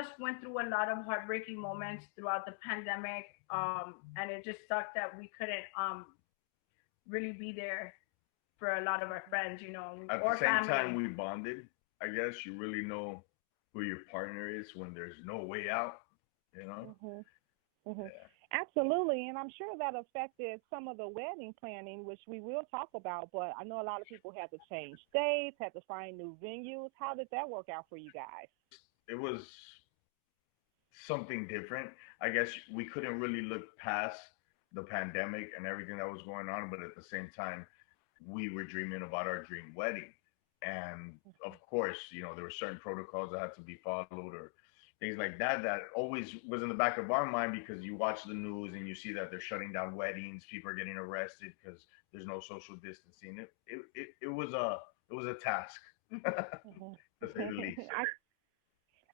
us went through a lot of heartbreaking moments throughout the pandemic, and it just sucked that we couldn't really be there for a lot of our friends, At the or same time, family. we bonded. I guess you really know who your partner is when there's no way out. You know. Hmm. Hmm. Yeah. Absolutely, and I'm sure that affected some of the wedding planning, which we will talk about. But I know a lot of people had to change dates, had to find new venues. How did that work out for you guys? It was something different. I guess we couldn't really look past the pandemic and everything that was going on, but at the same time, we were dreaming about our dream wedding. And of course, there were certain protocols that had to be followed or things like that always was in the back of our mind because you watch the news and you see that they're shutting down weddings, people are getting arrested because there's no social distancing. It was a task, Hmm. to say the least.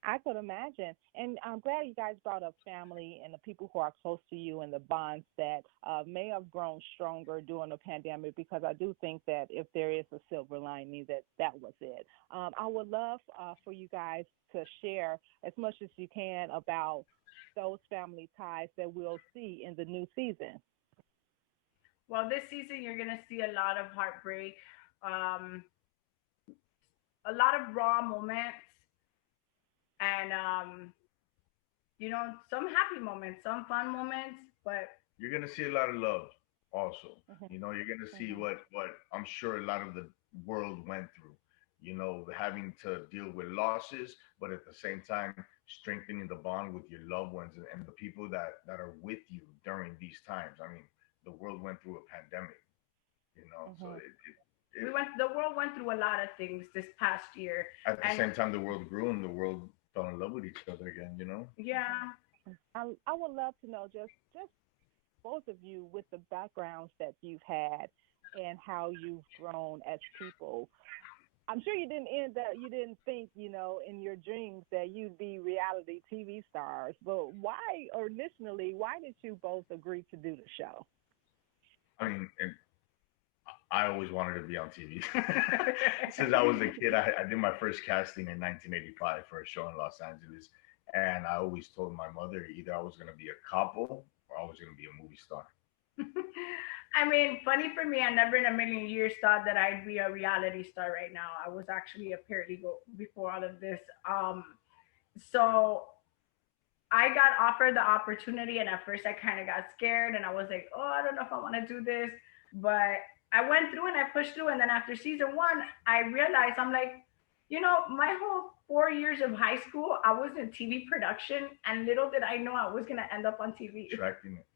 I could imagine. And I'm glad you guys brought up family and the people who are close to you and the bonds that may have grown stronger during the pandemic, because I do think that if there is a silver lining, that was it. I would love for you guys to share as much as you can about those family ties that we'll see in the new season. Well, this season you're gonna see a lot of heartbreak, um, a lot of raw moments, and some happy moments, some fun moments, but You're gonna see a lot of love also. Hmm. You're gonna see Hmm. what I'm sure a lot of the world went through. Having to deal with losses, but at the same time strengthening the bond with your loved ones and the people that are with you during these times. I mean, the world went through a pandemic, so Hmm. the world went through a lot of things this past year, at the and same time the world grew and the world fell in love with each other again. yeah. I would love to know just both of you with the backgrounds that you've had and how you've grown as people. I'm sure you didn't think, in your dreams that you'd be reality TV stars, but why, or initially, why did you both agree to do the show? I mean, and I always wanted to be on TV. Since I was a kid, I did my first casting in 1985 for a show in Los Angeles. And I always told my mother either I was going to be a couple or I was going to be a movie star. I mean, funny for me, I never in a million years thought that I'd be a reality star right now. I was actually a paralegal before all of this. So I got offered the opportunity, and at first I kind of got scared, and I was like, "Oh, I don't know if I want to do this." But I went through and I pushed through, and then after season one, I realized I'm like, my whole 4 years of high school, I was in TV production, and little did I know I was gonna end up on TV. Tracking it.